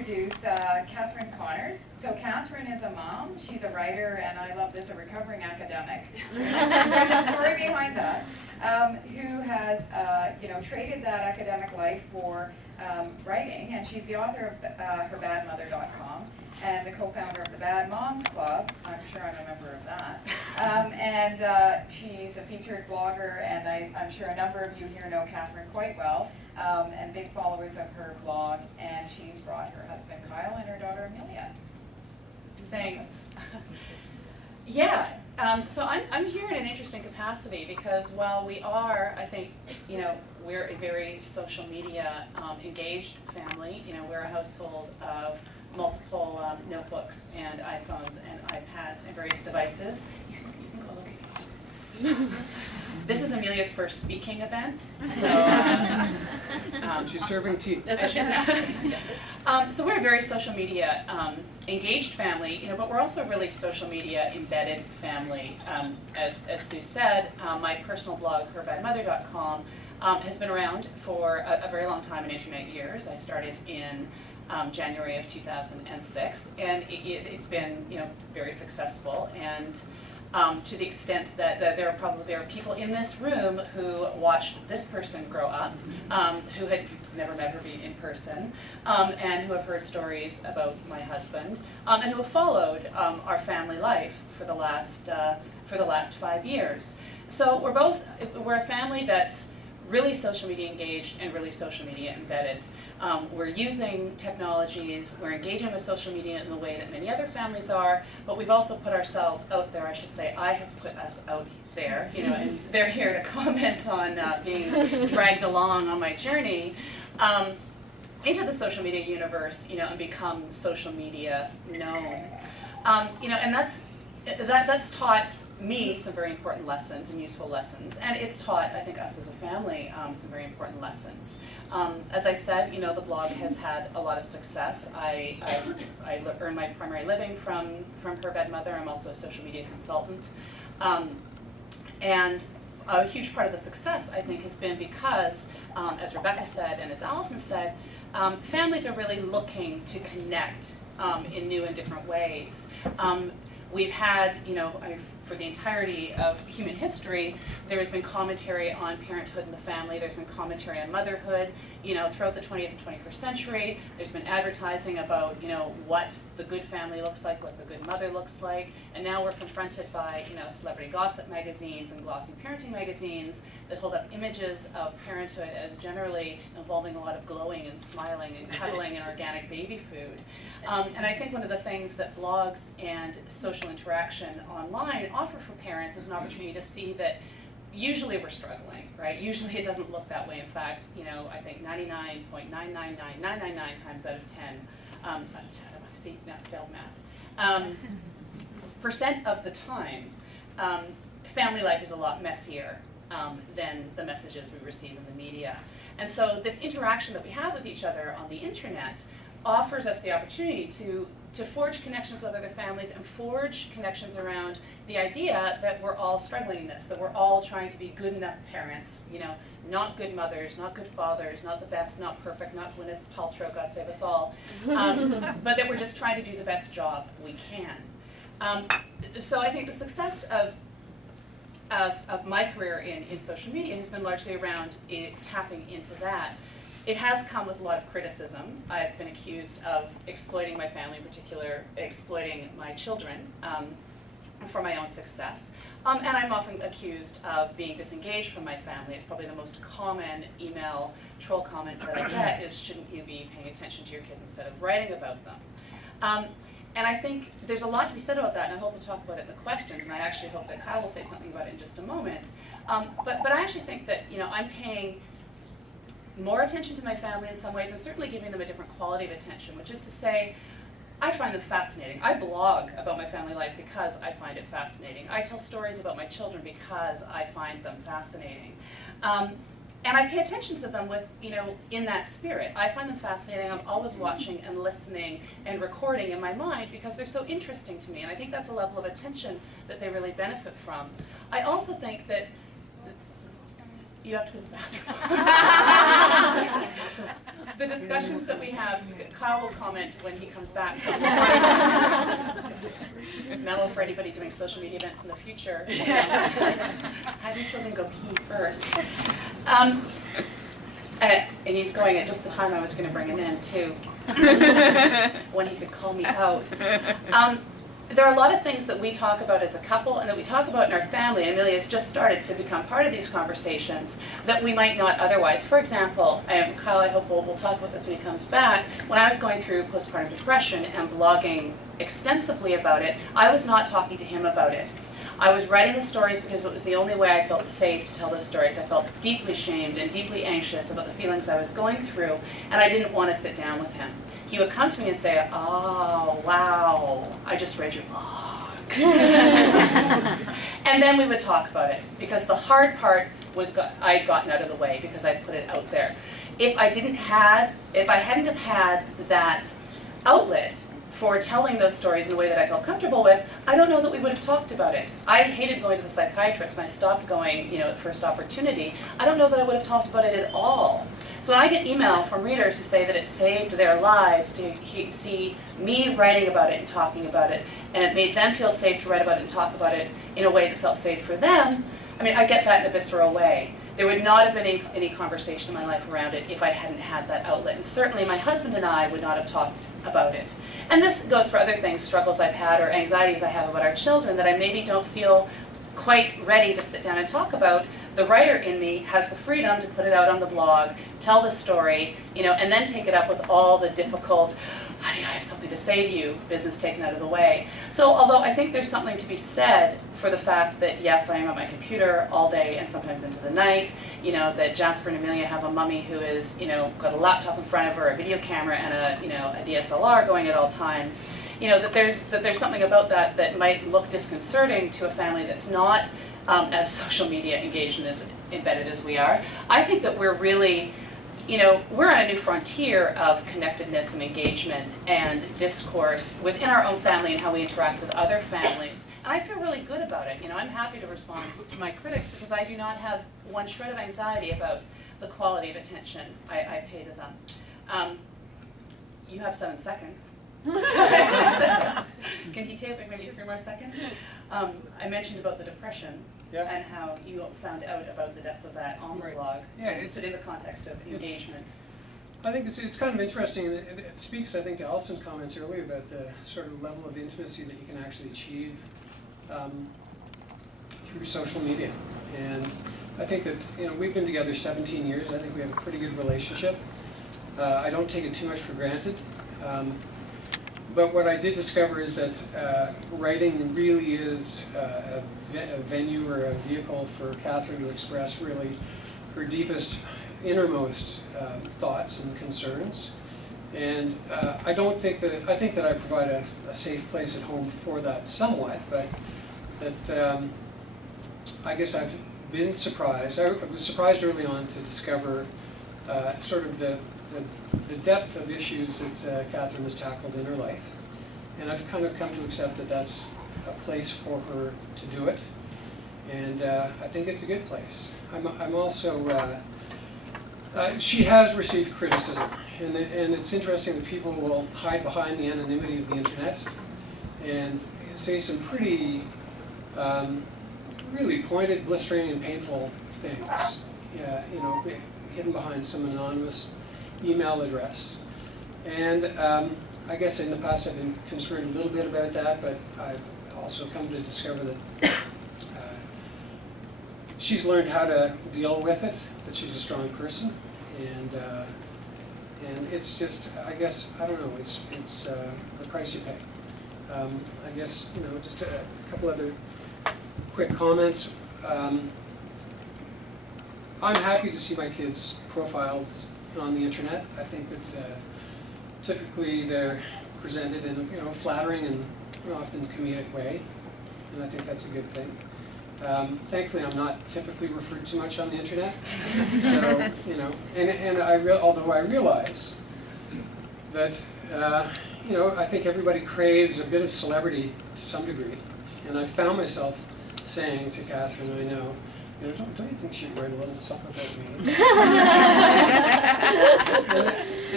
introduce Catherine Connors. So Catherine is a mom, she's a writer, and I love this, a recovering academic. There's a story behind that, who has traded that academic life for writing, and she's the author of herbadmother.com and the co-founder of the Bad Moms Club. I'm sure I'm a member of that. And she's a featured blogger, and I'm sure a number of you here know Catherine quite well, and big followers of her blog, and she's brought her husband Kyle and her daughter Amelia. Thanks. Yeah, so I'm here in an interesting capacity because while we are, I think, we're a very social media engaged family. We're a household of multiple notebooks and iPhones and iPads and various devices. You can go look at This is Amelia's first speaking event, so she's serving tea. So we're a very social media engaged family, but we're also a really social media embedded family. As Sue said, my personal blog, herbadmother.com, has been around for a very long time in internet years. I started in January of 2006, and it's been very successful. And to the extent that there are people in this room who watched this person grow up, who had never met her in person, and who have heard stories about my husband, and who have followed our family life for the last 5 years. So we're a family that's really social media engaged and really social media embedded. We're using technologies, we're engaging with social media in the way that many other families are, but we've also put ourselves out there, I should say, I have put us out there, and they're here to comment on being dragged along on my journey into the social media universe, and become social media known. And that's taught me some very important lessons and useful lessons, and it's taught, I think, us as a family some very important lessons. As I said, the blog has had a lot of success. I earn my primary living from Her Bad Mother. I'm also a social media consultant, and a huge part of the success, I think, has been because, as Rebecca said and as Allison said, families are really looking to connect in new and different ways. We've had, for the entirety of human history, there has been commentary on parenthood and the family. There's been commentary on motherhood, throughout the 20th and 21st century. There's been advertising about, what the good family looks like, what the good mother looks like. And now we're confronted by, celebrity gossip magazines and glossy parenting magazines that hold up images of parenthood as generally involving a lot of glowing and smiling and cuddling and organic baby food. And I think one of the things that blogs and social interaction online offer for parents is an opportunity to see that usually we're struggling, right? Usually it doesn't look that way. In fact, I think 99.999999 times out of 10, see, not failed math, percent of the time, family life is a lot messier than the messages we receive in the media. And so this interaction that we have with each other on the internet offers us the opportunity to forge connections with other families and forge connections around the idea that we're all struggling in this, that we're all trying to be good enough parents, not good mothers, not good fathers, not the best, not perfect, not Gwyneth Paltrow, God save us all, but that we're just trying to do the best job we can. So I think the success of my career in social media has been largely around tapping into that. It has come with a lot of criticism. I've been accused of exploiting my family, in particular, exploiting my children for my own success. And I'm often accused of being disengaged from my family. It's probably the most common email troll comment that I get is, shouldn't you be paying attention to your kids instead of writing about them? And I think there's a lot to be said about that, and I hope we'll talk about it in the questions, and I actually hope that Kyle will say something about it in just a moment. But I actually think that I'm paying more attention to my family in some ways. I'm certainly giving them a different quality of attention, which is to say, I find them fascinating. I blog about my family life because I find it fascinating. I tell stories about my children because I find them fascinating. And I pay attention to them with, in that spirit. I find them fascinating. I'm always watching and listening and recording in my mind because they're so interesting to me. And I think that's a level of attention that they really benefit from. I also think that You have to go to the bathroom. The discussions that we have, Kyle will comment when he comes back. Memo for anybody doing social media events in the future. Have your children go pee first. And he's going at just the time I was going to bring him in, too, when he could call me out. There are a lot of things that we talk about as a couple and that we talk about in our family, and Amelia has just started to become part of these conversations, that we might not otherwise. For example, Kyle, I hope we'll talk about this when he comes back, when I was going through postpartum depression and blogging extensively about it, I was not talking to him about it. I was writing the stories because it was the only way I felt safe to tell those stories. I felt deeply shamed and deeply anxious about the feelings I was going through, and I didn't want to sit down with him. He would come to me and say, "Oh, wow, I just read your blog." And then we would talk about it, because the hard part was I had gotten out of the way because I'd put it out there. If I hadn't have had that outlet for telling those stories in a way that I felt comfortable with, I don't know that we would have talked about it. I hated going to the psychiatrist, and I stopped going, at first opportunity. I don't know that I would have talked about it at all. So when I get email from readers who say that it saved their lives to see me writing about it and talking about it, and it made them feel safe to write about it and talk about it in a way that felt safe for them, I get that in a visceral way. There would not have been any conversation in my life around it if I hadn't had that outlet. And certainly my husband and I would not have talked about it. And this goes for other things, struggles I've had or anxieties I have about our children that I maybe don't feel quite ready to sit down and talk about. The writer in me has the freedom to put it out on the blog, tell the story, and then take it up with all the difficult, honey, I have something to say to you, business taken out of the way. So although I think there's something to be said for the fact that, yes, I am at my computer all day and sometimes into the night, that Jasper and Amelia have a mummy who is, got a laptop in front of her, a video camera, and a DSLR going at all times, that there's something about that might look disconcerting to a family that's not as social media engaged and as embedded as we are. I think that we're really, we're on a new frontier of connectedness and engagement and discourse within our own family and how we interact with other families. And I feel really good about it. I'm happy to respond to my critics because I do not have one shred of anxiety about the quality of attention I pay to them. You have 7 seconds. Can he take maybe 3 more seconds? I mentioned about the depression. Yeah. And how you found out about the depth of that on the blog. Yeah, it's in the context of engagement. I think it's kind of interesting, and it speaks, I think, to Alison's comments earlier about the sort of level of intimacy that you can actually achieve through social media. And I think that we've been together 17 years. I think we have a pretty good relationship. I don't take it too much for granted. But what I did discover is that writing really is a venue or a vehicle for Catherine to express really her deepest, innermost thoughts and concerns. And I think that I provide a safe place at home for that somewhat, but that I guess I've been surprised. I was surprised early on to discover sort of the depth of issues that Catherine has tackled in her life. And I've kind of come to accept that that's a place for her to do it. And I think it's a good place. I'm also, she has received criticism. And it's interesting that people will hide behind the anonymity of the internet and say some pretty, really pointed, blistering, and painful things. Hidden behind some anonymous email address. And I guess in the past I've been concerned a little bit about that, but I've also come to discover that she's learned how to deal with it, that she's a strong person, and it's just, I guess, I don't know, it's the price you pay. I guess, just a couple other quick comments. I'm happy to see my kids profiled on the internet. I think that typically they're presented in a flattering and often comedic way, and I think that's a good thing. Thankfully, I'm not typically referred to much on the internet, so although I realize that I think everybody craves a bit of celebrity to some degree, and I found myself saying to Catherine, I know, you know, don't you think she'd write a little something about me?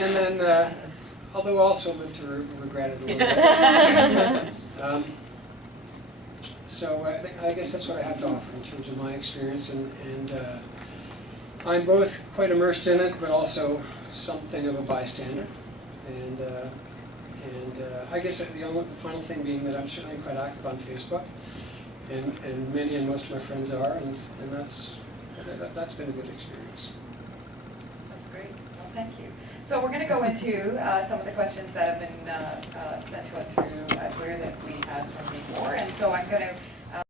and then although also live to regret it a little bit. So I guess that's what I have to offer in terms of my experience, and I'm both quite immersed in it, but also something of a bystander. And I guess the final thing being that I'm certainly quite active on Facebook, and many and most of my friends are, and that's been a good experience. That's great. Well, thank you. So we're going to go into some of the questions that have been sent to us through Twitter that we had from before, and so I'm going to